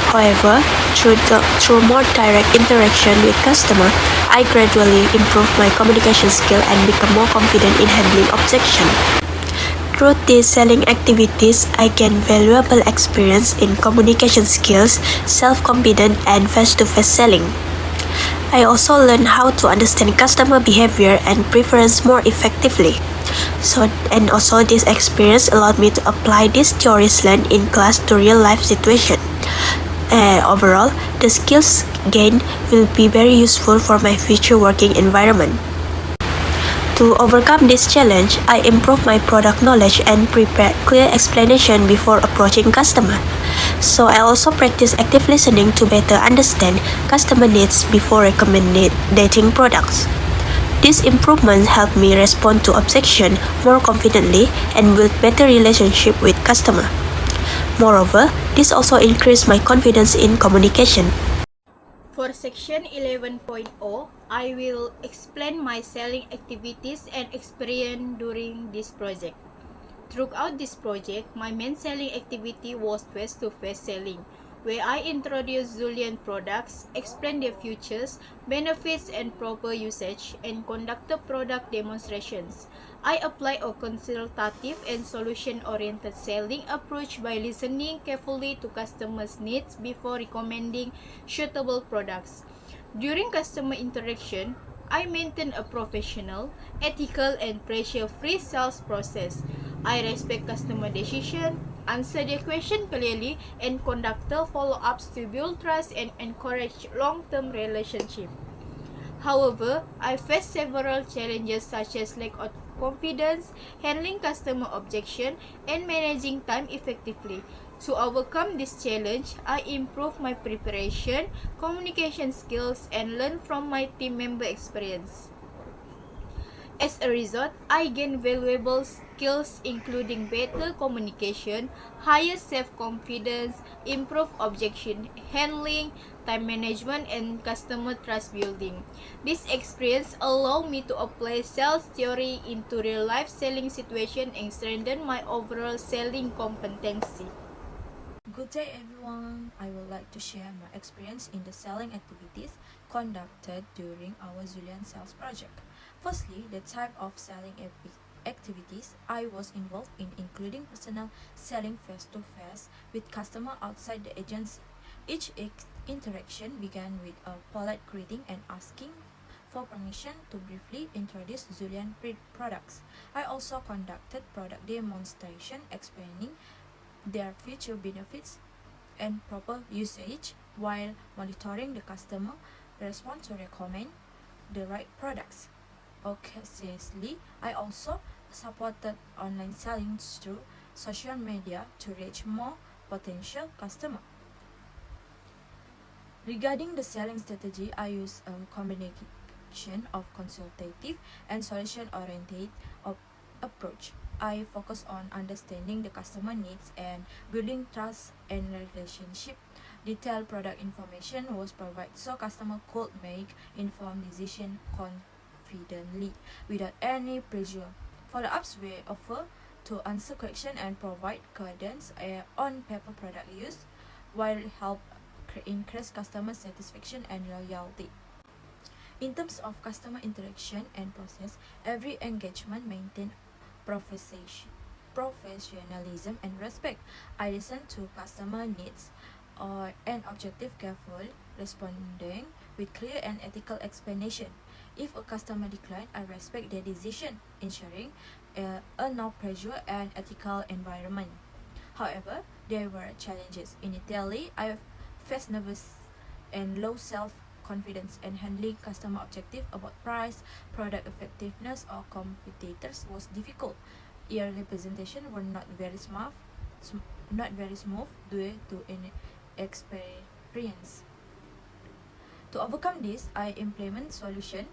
However, through more direct interaction with customer, I gradually improved my communication skill and become more confident in handling objection. Through these selling activities, I gain valuable experience in communication skills, self-confidence, and face-to-face selling. I also learned how to understand customer behavior and preference more effectively. And also this experience allowed me to apply these theories learned in class to real-life situation. Overall, the skills gained will be very useful for my future working environment. To overcome this challenge, I improve my product knowledge and prepare clear explanation before approaching customer. So I also practice active listening to better understand customer needs before recommending products. These improvements help me respond to objection more confidently and build better relationship with customer. Moreover, this also increased my confidence in communication. For section 11.0, I will explain my selling activities and experience during this project. Throughout this project, my main selling activity was face-to-face selling, where I introduced Zhulian products, explained their features, benefits, and proper usage, and conducted product demonstrations. I apply a consultative and solution-oriented selling approach by listening carefully to customers' needs before recommending suitable products. During customer interaction, I maintain a professional, ethical, and pressure-free sales process. I respect customer decision, answer their question clearly, and conduct follow-ups to build trust and encourage long-term relationship. However, I faced several challenges such as lack of confidence, handling customer objection, and managing time effectively. To overcome this challenge, I improved my preparation, communication skills, and learned from my team member experience. As a result, I gained valuable skills including better communication, higher self-confidence, improved objection handling, time management, and customer trust building. This experience allowed me to apply sales theory into real-life selling situations and strengthen my overall selling competency. Good day everyone, I would like to share my experience in the selling activities conducted during our Zhulian sales project. Firstly, the type of selling activities I was involved in including personal selling face-to-face with customer outside the agency. Each interaction began with a polite greeting and asking for permission to briefly introduce Zhulian products. I also conducted product demonstration explaining their future benefits and proper usage while monitoring the customer response to recommend the right products. Occasionally, I also supported online selling through social media to reach more potential customers. Regarding the selling strategy, I use a combination of consultative and solution-oriented approach. I focus on understanding the customer needs and building trust and relationship. Detailed product information was provided so customer could make informed decision confidently without any pressure. Follow-ups were offered to answer questions and provide guidance on paper product use, while help increase customer satisfaction and loyalty. In terms of customer interaction and process, every engagement maintained professionalism and respect. I listen to customer needs and objective careful, responding with clear and ethical explanation. If a customer decline, I respect their decision, ensuring a no pressure and ethical environment. However, there were challenges. Initially, I faced nervous and low self-confidence, and handling customer objective about price, product effectiveness, or competitors was difficult. Yearly presentation were not very smooth due to inexperience. To overcome this, I implement solution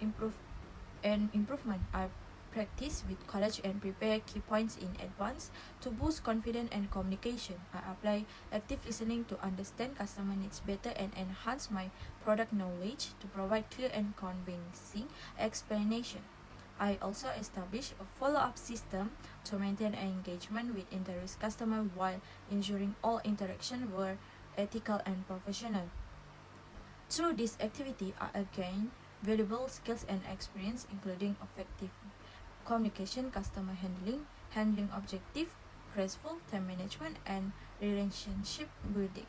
improvement. I practice with college and prepare key points in advance to boost confidence and communication. I apply active listening to understand customer needs better and enhance my product knowledge to provide clear and convincing explanation. I also establish a follow-up system to maintain engagement with interested customers while ensuring all interactions were ethical and professional. Through this activity, I gained valuable skills and experience including effective communication, customer handling objective, graceful time management, and relationship building.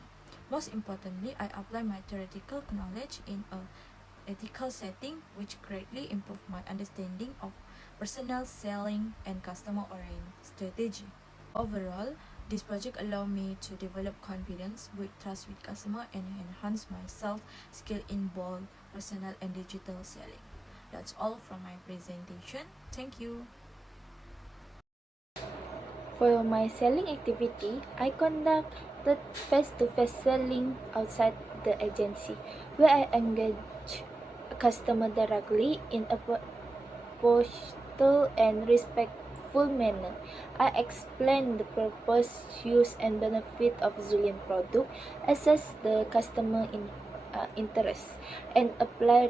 Most importantly, I apply my theoretical knowledge in a ethical setting, which greatly improved my understanding of personal selling and customer-oriented strategy. Overall, this project allowed me to develop confidence, build trust with customer, and enhance my sales skill in both personal and digital selling. That's all from my presentation. Thank you. For my selling activity, I conducted face-to-face selling outside the agency, where I engage a customer directly in a personal and respectful manner. I explain the purpose, use, and benefit of Zhulian product, assess the customer interest, and apply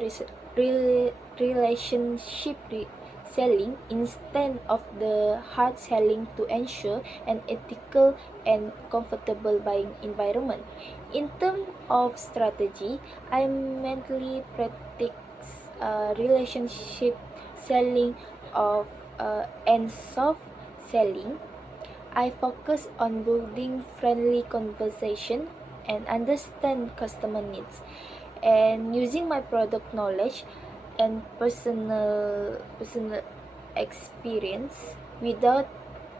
relationship selling instead of the hard selling to ensure an ethical and comfortable buying environment. In terms of strategy, I mainly practice relationship selling and soft selling. I focus on building friendly conversation and understand customer needs, and using my product knowledge and personal experience without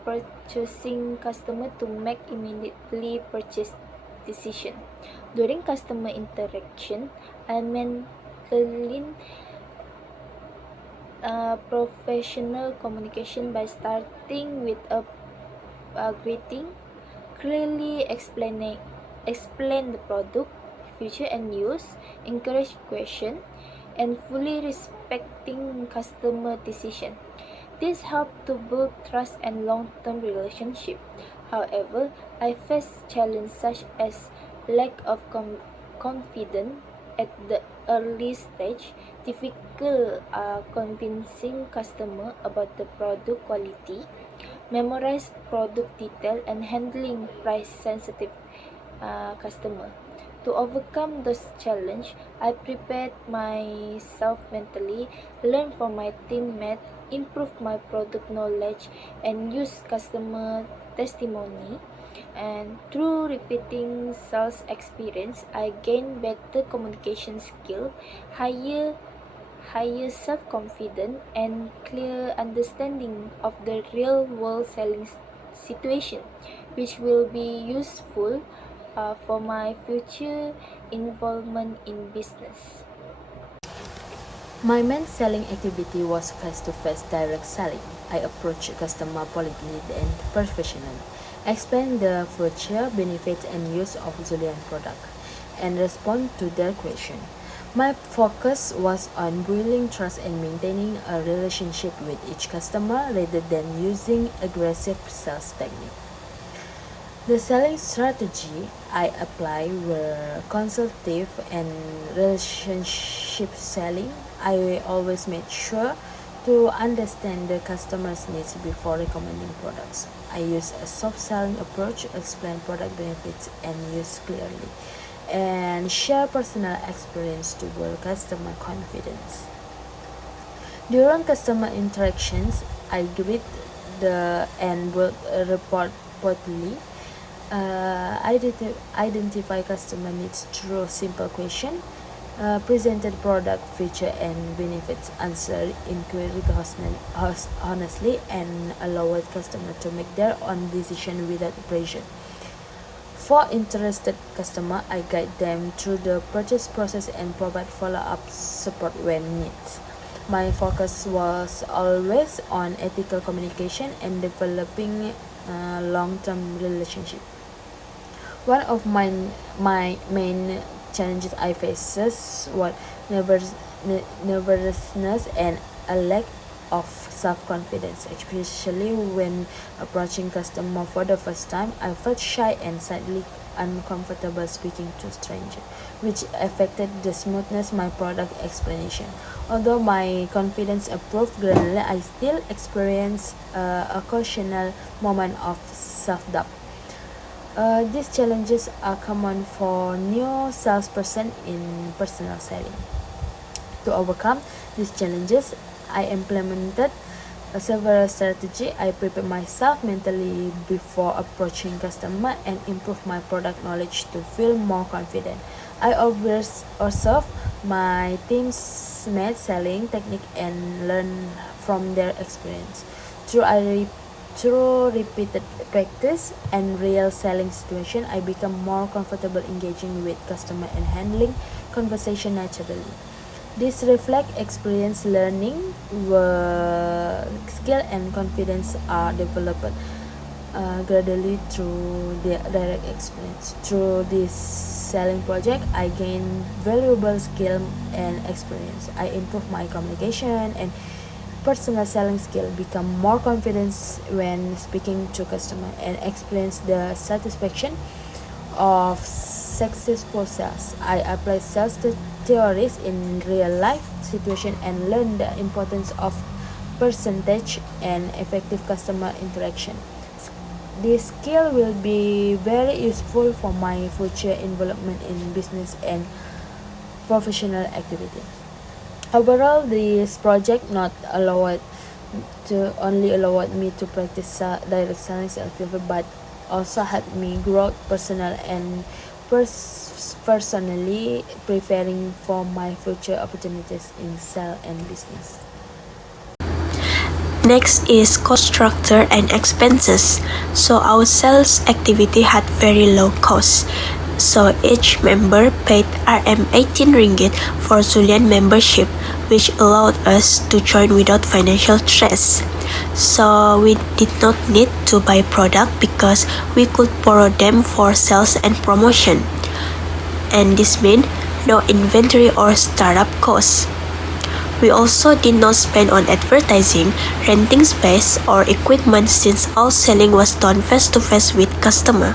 purchasing customer to make immediately purchase decision. During customer interaction, I maintain professional communication by starting with a greeting, clearly explain the product, feature and use, encourage question, and fully respecting customer decision. This helped to build trust and long-term relationship. However, I face challenges such as lack of confidence at the early stage, difficult convincing customer about the product quality, memorize product detail, and handling price-sensitive customer. To overcome this challenge, I prepared myself mentally, learned from my teammates, improved my product knowledge, and used customer testimony. And through repeating sales experience, I gained better communication skill, higher self-confidence, and clear understanding of the real-world selling situation, which will be useful for my future involvement in business. My main selling activity was face-to-face direct selling. I approached customer politely and professionally, explained the feature, benefits, and use of Zhulian product, and respond to their question. My focus was on building trust and maintaining a relationship with each customer rather than using aggressive sales technique. The selling strategy I applied were consultative and relationship selling. I always made sure to understand the customer's needs before recommending products. I use a soft selling approach, explain product benefits and use clearly, and share personal experience to build customer confidence. During customer interactions, I greet the and build a report reportedly identify customer needs through simple question, presented product feature and benefits, answer inquiry honestly, and allowed customer to make their own decision without pressure. For interested customer, I guide them through the purchase process and provide follow-up support when needed. My focus was always on ethical communication and developing a long-term relationship. One of my main challenges I faces was nervousness and a lack of self-confidence, especially when approaching customer for the first time. I felt shy and slightly uncomfortable speaking to strangers, which affected the smoothness my product explanation. Although my confidence improved gradually, I still experienced a occasional moment of self-doubt. These challenges are common for new salesperson in personal selling. To overcome these challenges, I implemented several strategies. I prepared myself mentally before approaching customer and improved my product knowledge to feel more confident. I always observed my team's selling technique and learn from their experience. Through I through repeated practice and real selling situation, I become more comfortable engaging with customer and handling conversation naturally. This reflect experience learning where skill and confidence are developed gradually through the direct experience. Through this selling project, I gain valuable skill and experience. I improve my communication and personal selling skill, become more confident when speaking to customer, and experience the satisfaction of successful sales. I apply sales theories in real life situation and learn the importance of percentage and effective customer interaction. This skill will be very useful for my future involvement in business and professional activity. Overall, this project not allowed to only allowed me to practice direct selling activity, but also helped me grow personal and personally, preparing for my future opportunities in sales and business. Next is cost structure and expenses. So our sales activity had very low costs. So each member paid Rm 18 ringgit for Zhulian membership, which allowed us to join without financial stress. So we did not need to buy product because we could borrow them for sales and promotion. And this meant no inventory or startup costs. We also did not spend on advertising, renting space, or equipment since all selling was done face to face with customer.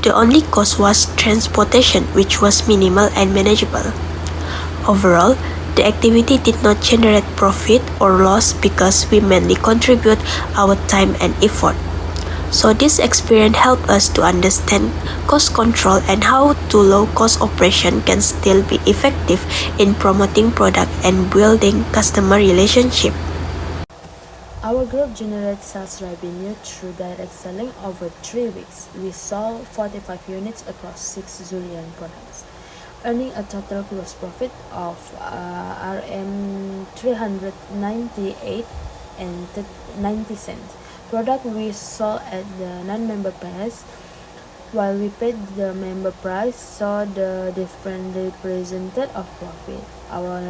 The only cost was transportation, which was minimal and manageable. Overall, the activity did not generate profit or loss because we mainly contribute our time and effort. So this experience helped us to understand cost control and how to low-cost operation can still be effective in promoting product and building customer relationship. Our group generates sales revenue through direct selling over 3 weeks. We sold 45 units across 6 Zhulian products, earning a total gross profit of Rm 398 and 90 cents. Product we sold at the non-member price, while we paid the member price, so the difference represented of profit. Our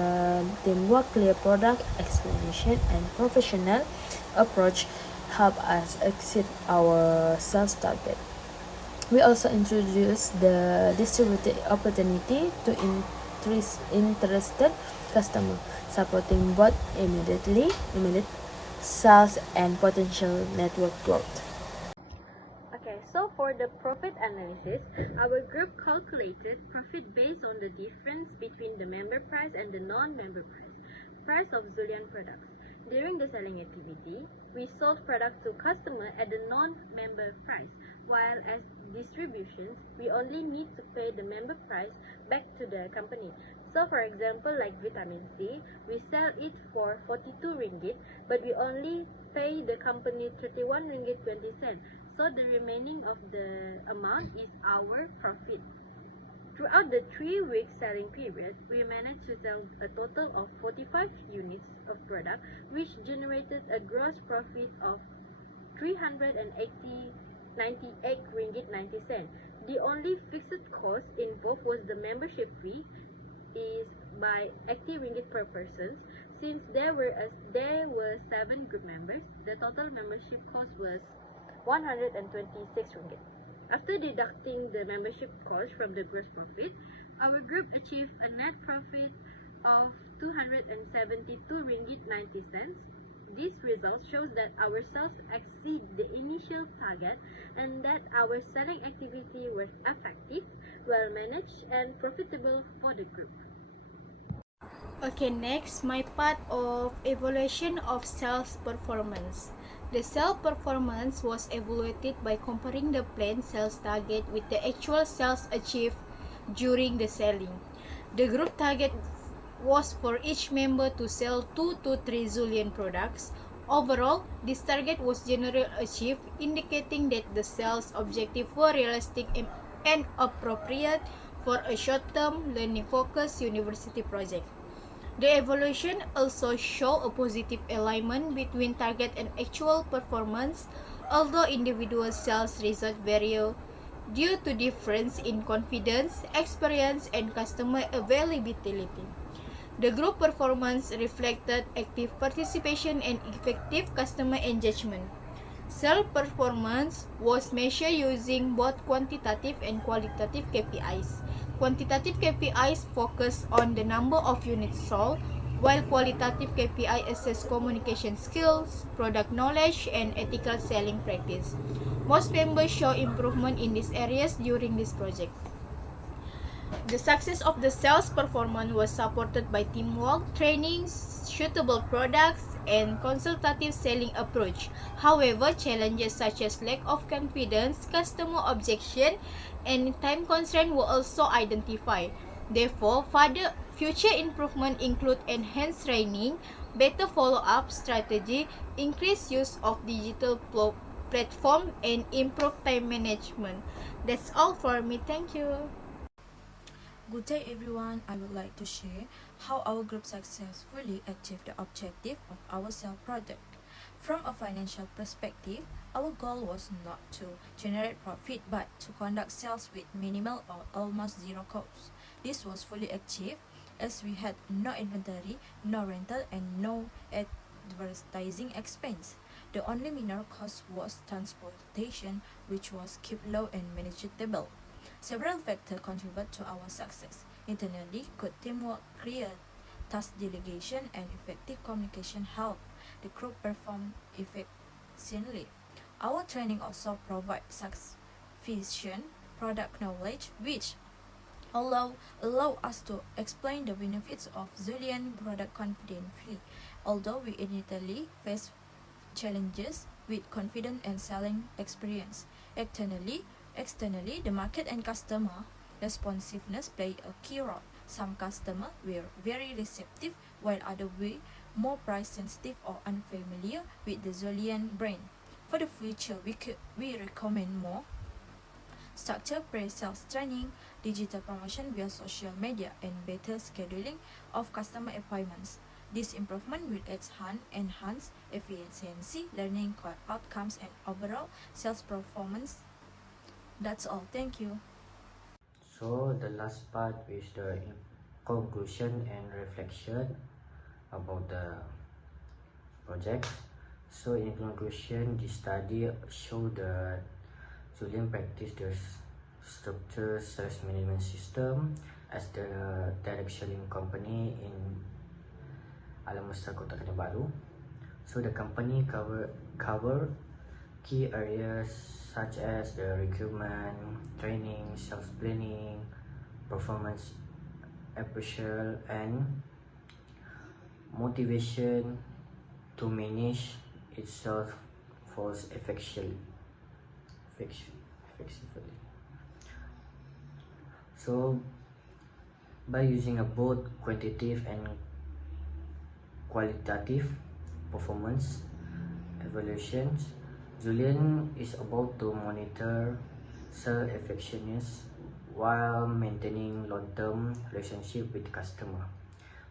teamwork, clear product explanation, and professional approach help us exceed our sales target. We also introduced the distributed opportunity to interested customers, supporting both immediate sales and potential network growth. Okay, so for the profit analysis, our group calculated profit based on the difference between the member price and the non-member price of Zhulian products. During the selling activity, we sold products to customer at the non-member price, while as distributions, we only need to pay the member price back to the company. So for example, like vitamin C, we sell it for 42 ringgit, but we only pay the company 31 ringgit 20 cents. So the remaining of the amount is our profit. Throughout the 3-week selling period, we managed to sell a total of 45 units of product, which generated a gross profit of 398 ringgit 90 cents. The only fixed cost involved was the membership fee, is by 80 ringgit per person. Since there were 7 group members, the total membership cost was 126 ringgit. After deducting the membership cost from the gross profit, our group achieved a net profit of 272 ringgit 90 cents. This result shows that our sales exceed the initial target and that our selling activity was effective, well managed, and profitable for the group. Okay, next, my part of evaluation of sales performance. The sales performance was evaluated by comparing the planned sales target with the actual sales achieved during the selling. The group target was for each member to sell 2 to 3 Zhulian products. Overall, this target was generally achieved, indicating that the sales objectives were realistic and appropriate for a short-term, learning-focused university project. The evaluation also showed a positive alignment between target and actual performance, although individual sales results vary due to difference in confidence, experience, and customer availability. The group performance reflected active participation and effective customer engagement. Sales performance was measured using both quantitative and qualitative KPIs. Quantitative KPIs focus on the number of units sold, while qualitative KPI assess communication skills, product knowledge, and ethical selling practice. Most members show improvement in these areas during this project. The success of the sales performance was supported by teamwork, training, suitable products, and consultative selling approach. However, challenges such as lack of confidence, customer objection, and time constraint were also identified. Therefore, further future improvement include enhanced training, better follow-up strategy, increased use of digital platform, and improved time management. That's all for me. Thank you. Good day everyone, I would like to share how our group successfully achieved the objective of our sale product. From a financial perspective, our goal was not to generate profit but to conduct sales with minimal or almost zero costs. This was fully achieved as we had no inventory, no rental, and no advertising expense. The only minor cost was transportation, which was kept low and manageable. Several factors contribute to our success. Internally, good teamwork, clear task delegation, and effective communication help the crew perform efficiently. Our training also provides sufficient product knowledge, which allow us to explain the benefits of Zhulian product confidently. Although we initially faced challenges with confidence and selling experience. Externally, the market and customer responsiveness play a key role. Some customers were very receptive, while others were more price sensitive or unfamiliar with the Zhulian brand. For the future, we recommend more structured pre-sales training, digital promotion via social media, and better scheduling of customer appointments. This improvement will enhance efficiency, learning outcomes, and overall sales performance. That's all. Thank you. So the last part is the conclusion and reflection about the project. So in conclusion, the study showed that Zhulian practiced the structured sales management system as the direct selling company in Alam Mesra Kota Kinabalu. So the company cover key areas such as the recruitment, training, sales planning, performance appraisal, and motivation to manage itself force effectively. So by using a both quantitative and qualitative performance evaluations, Zhulian is about to monitor sales effectiveness while maintaining long-term relationship with customer.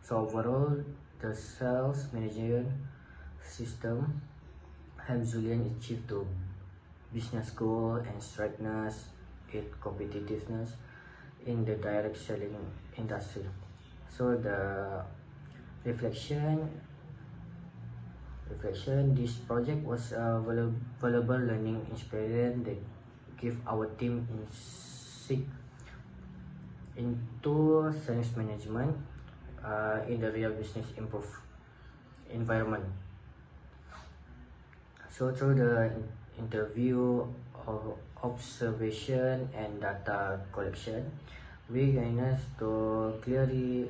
So overall, the sales management system helps Zhulian achieve the business goal and strengthens its competitiveness in the direct selling industry. So the reflection, this project was a valuable learning experience that give our team insight into sales management in the real business environment. So through the interview, observation, and data collection, we gain us to clearly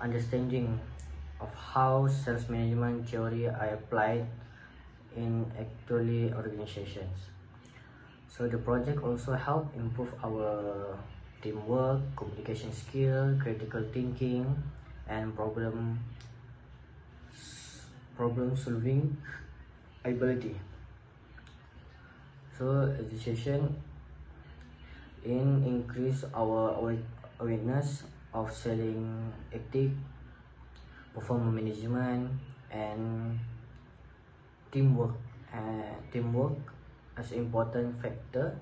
understanding of how sales management theory are applied in actually organizations. So the project also helped improve our teamwork, communication skill, critical thinking, and problem solving ability. So education in increase our awareness of selling ethic, performance management, and teamwork as important factor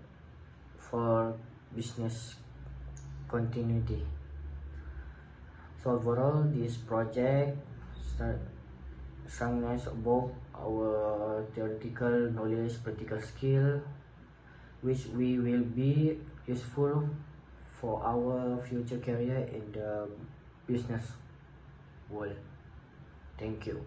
for business continuity. So overall, this project strengthens both our theoretical knowledge, practical skill, which we will be useful for our future career in the business world. Thank you.